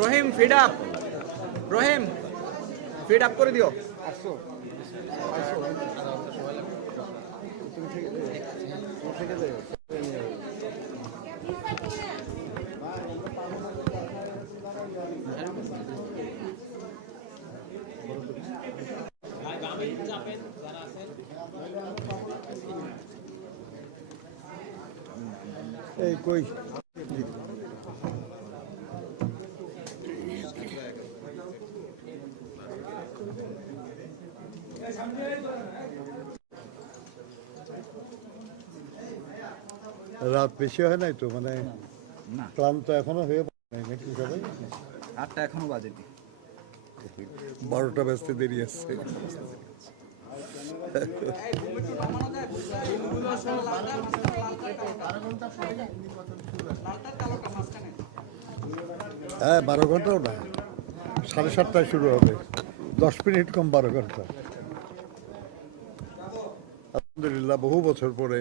রহিম feed up, রহিম feed up করে দিও। এই কই রাত বেশি হয় নাই তো, মানে না ক্লান্ত এখনো হয়ে নাই নাকি সবাই? 8টা এখনো বাজেনি, 12টা বাজতে দেরি আছে। হ্যাঁ 12 ঘন্টাও না, 7:30টায় শুরু হবে, 10 মিনিট কম 12 ঘন্টা। আলহামদুলিল্লাহ বহু বছর পরে